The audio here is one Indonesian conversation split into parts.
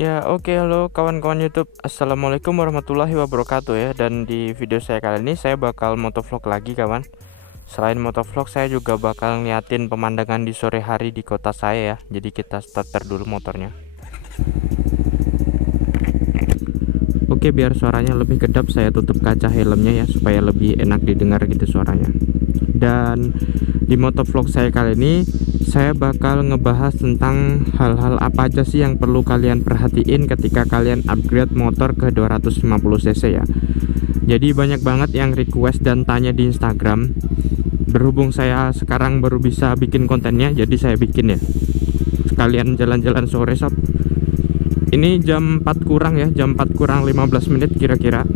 Ya, oke, halo kawan-kawan YouTube. Assalamualaikum warahmatullahi wabarakatuh ya. Dan di video saya kali ini saya bakal motovlog lagi, kawan. Selain motovlog, saya juga bakal ngeliatin pemandangan di sore hari di kota saya ya. Jadi kita starter dulu motornya. Oke, biar suaranya lebih kedap saya tutup kaca helmnya ya, supaya lebih enak didengar gitu suaranya. Dan di motovlog saya kali ini saya bakal ngebahas tentang hal-hal apa aja sih yang perlu kalian perhatiin ketika kalian upgrade motor ke 250 cc ya. Jadi banyak banget yang request dan tanya di Instagram. Berhubung saya sekarang baru bisa bikin kontennya, jadi saya bikin ya. Sekalian jalan-jalan sore sob. Ini jam 4 kurang ya, jam 4 kurang 15 menit kira-kira.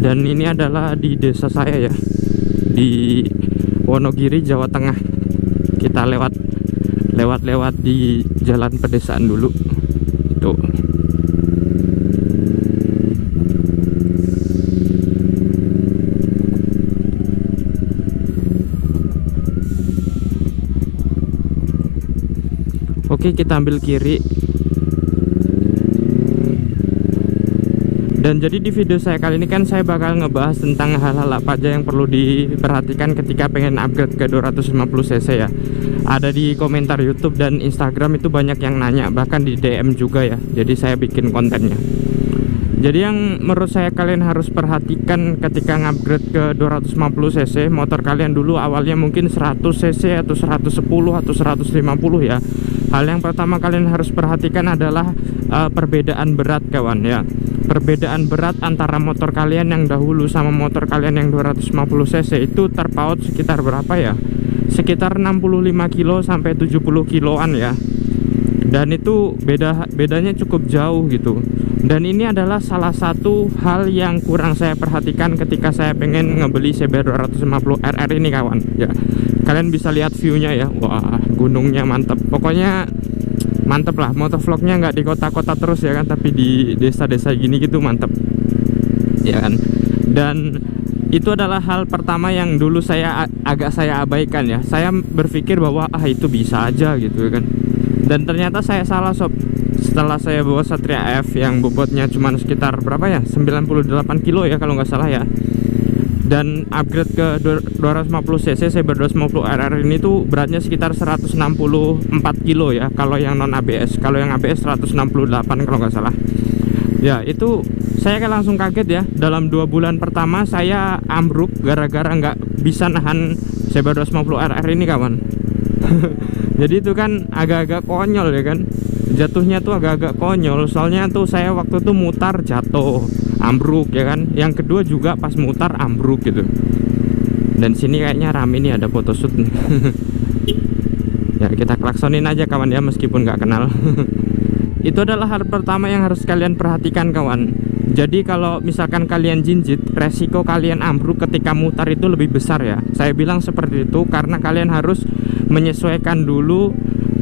Dan ini adalah di desa saya ya, di Wonogiri, Jawa Tengah. Kita lewat di jalan pedesaan dulu. Tuh. Oke, kita ambil kiri. Dan jadi di video saya kali ini kan saya bakal ngebahas tentang hal-hal apa aja yang perlu diperhatikan ketika pengen upgrade ke 250 cc ya. Ada di komentar YouTube dan Instagram itu banyak yang nanya, bahkan di DM juga ya. Jadi saya bikin kontennya. Jadi yang menurut saya kalian harus perhatikan ketika ngupgrade ke 250 cc motor kalian dulu awalnya mungkin 100 cc atau 110 atau 150 ya. Hal yang pertama kalian harus perhatikan adalah perbedaan berat, kawan ya. Perbedaan berat antara motor kalian yang dahulu sama motor kalian yang 250 cc itu terpaut sekitar berapa ya? Sekitar 65 kilo sampai 70 kiloan ya. Dan itu bedanya cukup jauh gitu. Dan ini adalah salah satu hal yang kurang saya perhatikan ketika saya pengen ngebeli CBR 250 RR ini, kawan ya. Kalian bisa lihat view-nya ya. Wah, gunungnya mantap. Pokoknya mantep lah, motovlognya nggak di kota-kota terus ya kan, tapi di desa-desa gini gitu mantep ya kan. Dan itu adalah hal pertama yang dulu saya abaikan ya. Saya berpikir bahwa itu bisa aja gitu kan. Dan ternyata saya salah sob. Setelah saya bawa Satria F yang bobotnya cuma sekitar berapa ya, 98 kilo ya kalau nggak salah ya, dan upgrade ke 250 cc CBR 250 RR ini tuh beratnya sekitar 164 kilo ya kalau yang non ABS. Kalau yang ABS 168 kalau nggak salah ya. Itu saya kan langsung kaget ya. Dalam 2 bulan pertama saya ambruk gara-gara nggak bisa nahan CBR 250 RR ini, kawan. Jadi itu kan agak-agak konyol ya kan, jatuhnya tuh agak-agak konyol. Soalnya tuh saya waktu itu mutar jatuh, ambruk ya kan. Yang kedua juga pas mutar ambruk gitu. Dan sini kayaknya rame nih, ada photoshoot nih. Ya kita klaksonin aja, kawan ya, meskipun nggak kenal. Itu adalah hal pertama yang harus kalian perhatikan, kawan. Jadi kalau misalkan kalian jinjit, resiko kalian ambruk ketika mutar itu lebih besar ya. Saya bilang seperti itu karena kalian harus menyesuaikan dulu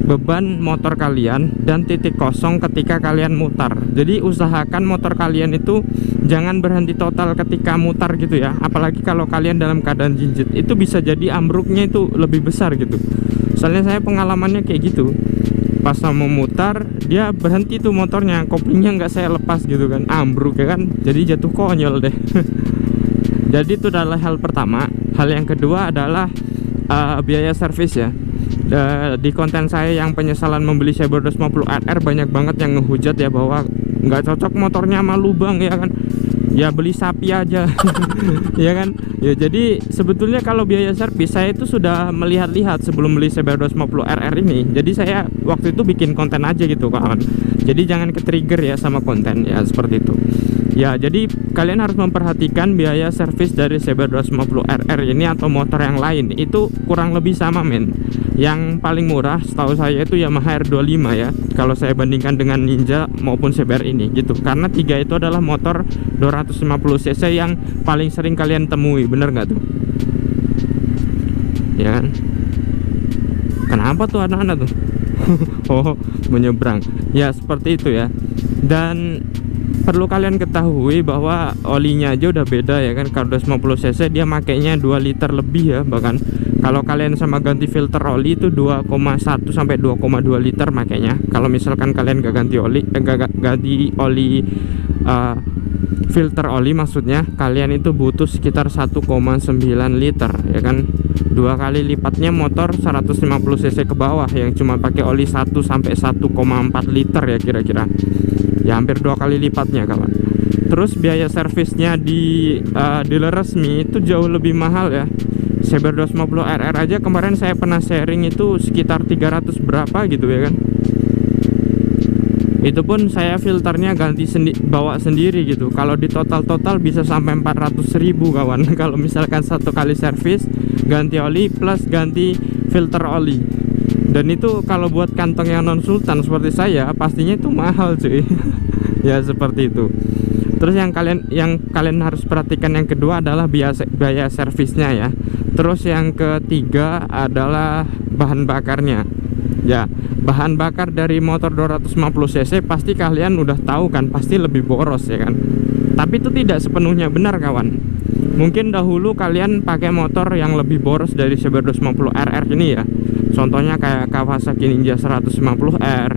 beban motor kalian dan titik kosong ketika kalian mutar. Jadi usahakan motor kalian itu jangan berhenti total ketika mutar gitu ya. Apalagi kalau kalian dalam keadaan jinjit, itu bisa jadi ambruknya itu lebih besar gitu. Soalnya saya pengalamannya kayak gitu. Pas mau mutar dia berhenti tuh motornya, koplingnya nggak saya lepas gitu kan, ambruk ya kan. Jadi jatuh konyol deh. Jadi itu adalah hal pertama. Hal yang kedua adalah biaya servis ya. Di konten saya yang penyesalan membeli CBR 250 RR banyak banget yang ngehujat ya bahwa nggak cocok motornya sama lubang ya kan. Ya beli sapi aja. Ya kan. Ya jadi sebetulnya kalau biaya servis saya itu sudah melihat-lihat sebelum beli CBR 250 RR ini. Jadi saya waktu itu bikin konten aja gitu, kawan. Jadi jangan ke-trigger ya sama konten ya, seperti itu. Ya, jadi kalian harus memperhatikan biaya servis dari CBR 250 RR ini atau motor yang lain. Itu kurang lebih sama, men. Yang paling murah setahu saya itu Yamaha R25 ya, kalau saya bandingkan dengan Ninja maupun CBR ini gitu. Karena tiga itu adalah motor 250 cc yang paling sering kalian temui, bener nggak tuh? Ya kan? Kenapa tuh anak-anak tuh? Oh, menyeberang. Ya, seperti itu ya. Dan perlu kalian ketahui bahwa olinya aja udah beda ya kan. Kalau 250 cc dia makainya 2 liter lebih ya, bahkan Kalau kalian sama ganti filter oli itu 2,1 sampai 2,2 liter makanya. Kalau misalkan kalian gak ganti oli, ganti oli filter oli maksudnya, kalian itu butuh sekitar 1,9 liter ya kan. 2 kali lipatnya motor 150 cc ke bawah yang cuma pakai oli 1 sampai 1,4 liter ya kira-kira. Ya hampir 2 kali lipatnya kawan. Terus biaya servisnya di dealer resmi itu jauh lebih mahal ya. CBR 250 RR aja kemarin saya pernah sharing itu sekitar 300 berapa gitu ya kan. Itu pun saya filternya ganti bawa sendiri gitu. Kalau di total bisa sampai 400.000 kawan. Kalau misalkan satu kali servis ganti oli plus ganti filter oli. Dan itu kalau buat kantong yang non sultan seperti saya pastinya itu mahal cuy. Ya seperti itu. Terus yang kalian harus perhatikan yang kedua adalah biaya servisnya ya. Terus yang ketiga adalah bahan bakarnya. Ya, bahan bakar dari motor 250 cc pasti kalian udah tahu kan, pasti lebih boros ya kan. Tapi itu tidak sepenuhnya benar kawan. Mungkin dahulu kalian pakai motor yang lebih boros dari CBR 250 RR ini ya. Contohnya kayak Kawasaki Ninja 150R,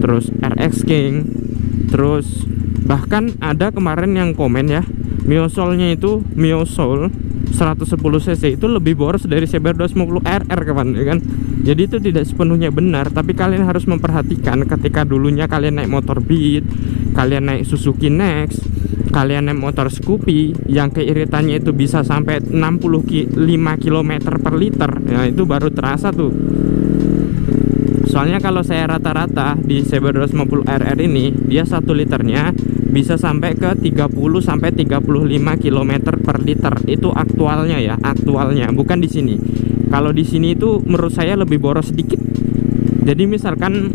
terus RX King, terus bahkan ada kemarin yang komen ya, Miosolnya itu Miosol 110 cc itu lebih boros dari CBR 250 RR kawan ya kan. Jadi itu tidak sepenuhnya benar, tapi kalian harus memperhatikan ketika dulunya kalian naik motor Beat, kalian naik Suzuki Next, kalian naik motor Scoopy yang keiritannya itu bisa sampai 65 km per liter. Ya itu baru terasa tuh. Soalnya kalau saya rata-rata di CBR 250 RR ini, dia 1 liternya bisa sampai ke 30 sampai 35 km per liter. Itu aktualnya ya, aktualnya, bukan di sini. Kalau di sini itu menurut saya lebih boros sedikit. Jadi misalkan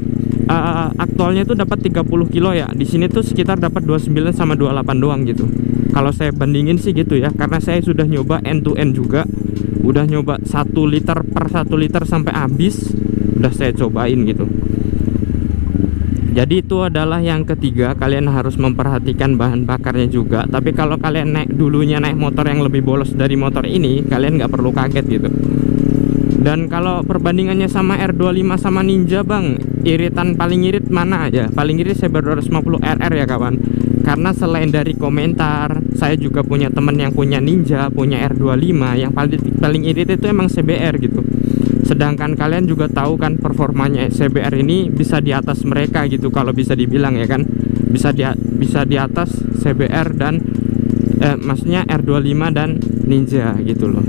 aktualnya itu dapat 30 kilo ya, di sini tuh sekitar dapat 29 sama 28 doang gitu. Kalau saya bandingin sih gitu ya, karena saya sudah nyoba end to end juga. Udah nyoba 1 liter per 1 liter sampai habis. Udah saya cobain gitu. Jadi itu adalah yang ketiga, kalian harus memperhatikan bahan bakarnya juga. Tapi kalau kalian dulunya naik motor yang lebih bolos dari motor ini, kalian nggak perlu kaget gitu. Dan kalau perbandingannya sama R25 sama Ninja bang, iritan paling irit mana aja? Paling irit CBR 250 RR ya kawan. Karena selain dari komentar, saya juga punya temen yang punya Ninja, punya R25. Yang paling irit itu emang CBR gitu. Sedangkan kalian juga tahu kan performanya CBR ini bisa di atas mereka gitu, kalau bisa dibilang ya kan. Bisa di atas CBR dan maksudnya R25 dan Ninja gitu loh.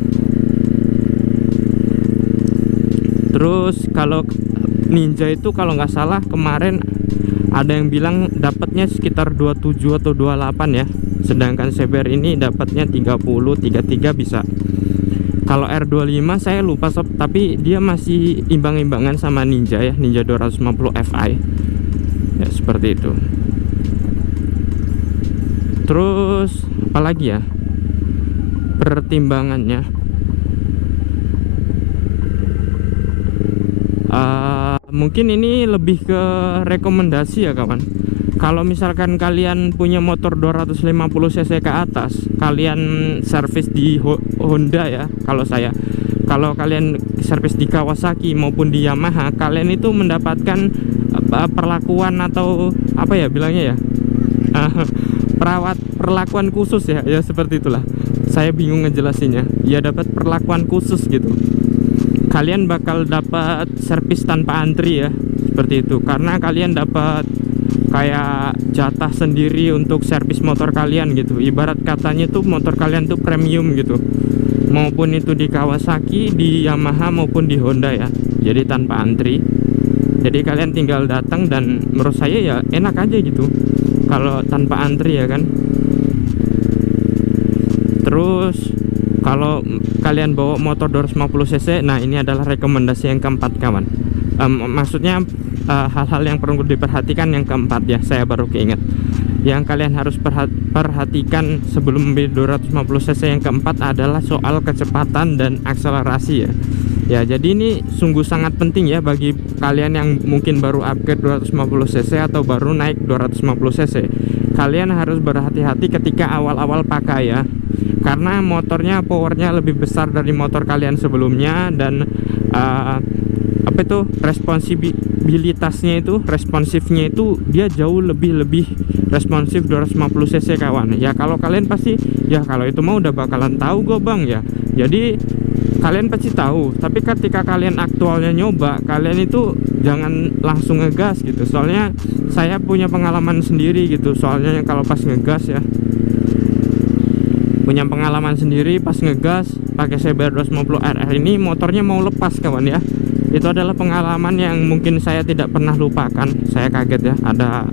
Terus kalau Ninja itu kalau nggak salah kemarin ada yang bilang dapatnya sekitar 27 atau 28 ya. Sedangkan CBR ini dapatnya 30, 33 bisa. Kalau R25 saya lupa sob, tapi dia masih imbang-imbangan sama Ninja ya, Ninja 250 Fi. Ya seperti itu. Terus apalagi ya pertimbangannya? Mungkin ini lebih ke rekomendasi ya kawan. Kalau misalkan kalian punya motor 250 cc ke atas, kalian servis di Honda ya. Kalau kalian servis di Kawasaki maupun di Yamaha, kalian itu mendapatkan perlakuan atau apa ya bilangnya ya, perlakuan khusus ya, ya seperti itulah. Saya bingung ngejelasinnya. Ya dapat perlakuan khusus gitu. Kalian bakal dapat servis tanpa antri ya, seperti itu. Karena kalian dapat kayak jatah sendiri untuk servis motor kalian gitu. Ibarat katanya tuh motor kalian tuh premium gitu. Maupun itu di Kawasaki, di Yamaha maupun di Honda ya. Jadi tanpa antri. Jadi kalian tinggal datang dan menurut saya ya enak aja gitu kalau tanpa antri ya kan. Terus kalau kalian bawa motor 250 cc, nah ini adalah rekomendasi yang keempat kawan. Maksudnya hal-hal yang perlu diperhatikan yang keempat ya, saya baru keinget. Yang kalian harus perhatikan sebelum membeli 250 cc yang keempat adalah soal kecepatan dan akselerasi ya. Ya, jadi ini sungguh sangat penting ya bagi kalian yang mungkin baru upgrade 250 cc atau baru naik 250 cc. Kalian harus berhati-hati ketika awal-awal pakai ya. Karena motornya powernya lebih besar dari motor kalian sebelumnya, dan responsifnya itu dia jauh lebih responsif 250 cc kawan. Ya kalau kalian pasti ya kalau itu mau udah bakalan tahu gue bang ya. Jadi kalian pasti tahu, tapi ketika kalian aktualnya nyoba, kalian itu jangan langsung ngegas gitu. Soalnya saya punya pengalaman sendiri gitu. Soalnya kalau pas ngegas ya, punya pengalaman sendiri pas ngegas pakai CBR 250 RR ini, motornya mau lepas kawan ya. Itu adalah pengalaman yang mungkin saya tidak pernah lupakan. Saya kaget ya, ada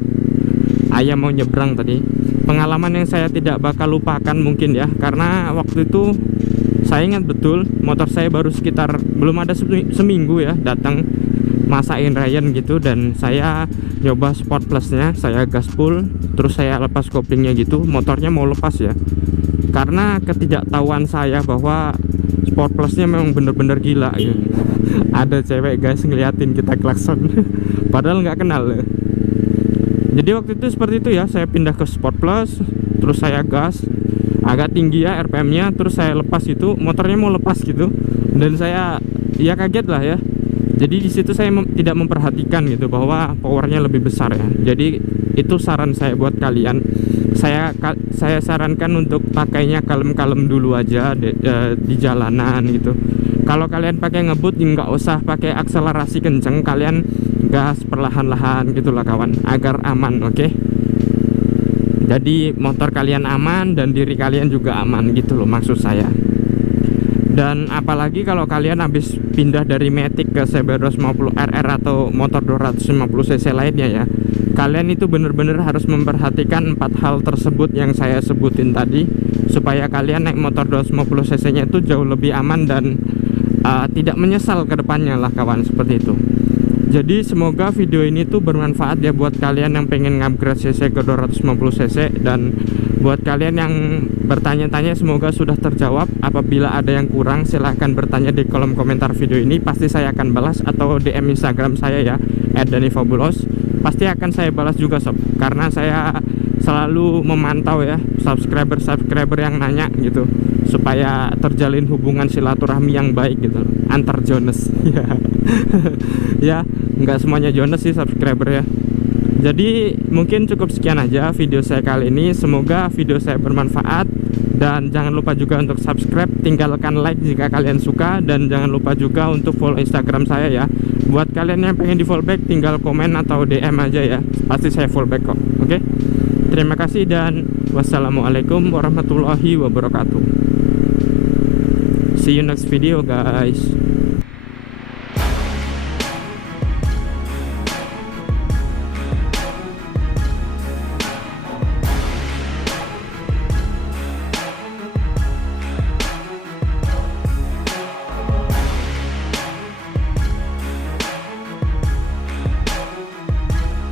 ayam mau nyebrang tadi. Pengalaman yang saya tidak bakal lupakan mungkin ya, karena waktu itu saya ingat betul motor saya baru sekitar belum ada seminggu ya datang masain Ryan gitu, dan saya nyoba Sport Plusnya, saya gas full, terus saya lepas koplingnya gitu, motornya mau lepas ya. Karena ketidaktahuan saya bahwa Sport Plusnya memang bener-bener gila ya. Ada cewek guys ngeliatin kita klakson padahal nggak kenal ya. Jadi waktu itu seperti itu ya, saya pindah ke Sport Plus, terus saya gas agak tinggi ya RPM-nya, terus saya lepas itu, motornya mau lepas gitu, dan saya ya kaget lah ya. Jadi di situ saya tidak memperhatikan gitu bahwa powernya lebih besar ya. Jadi itu saran saya buat kalian. Saya sarankan untuk pakainya kalem-kalem dulu aja di jalanan gitu. Kalau kalian pakai ngebut nggak usah pakai akselerasi kenceng, kalian gas perlahan-lahan gitulah kawan, agar aman, oke? Jadi motor kalian aman dan diri kalian juga aman gitu loh maksud saya. Dan apalagi kalau kalian habis pindah dari Matic ke CBR 250 RR atau motor 250 cc lainnya ya, kalian itu bener-bener harus memperhatikan 4 hal tersebut yang saya sebutin tadi, supaya kalian naik motor 250 cc nya itu jauh lebih aman dan tidak menyesal ke depannya lah kawan, seperti itu. Jadi semoga video ini tuh bermanfaat ya buat kalian yang pengen ngupgrade cc ke 250 cc, dan buat kalian yang bertanya-tanya semoga sudah terjawab. Apabila ada yang kurang silahkan bertanya di kolom komentar video ini, pasti saya akan balas, atau DM Instagram saya ya @danifabulos, pasti akan saya balas juga sob, karena saya selalu memantau ya subscriber yang nanya gitu, supaya terjalin hubungan silaturahmi yang baik gitu antar Jones ya. Ya nggak semuanya Jones sih subscriber ya. Jadi mungkin cukup sekian aja video saya kali ini, semoga video saya bermanfaat, dan jangan lupa juga untuk subscribe, tinggalkan like jika kalian suka, dan jangan lupa juga untuk follow Instagram saya ya. Buat kalian yang pengen di follow back, tinggal komen atau DM aja ya, pasti saya follow back kok. Oke? Terima kasih dan wassalamualaikum warahmatullahi wabarakatuh. See you next video guys.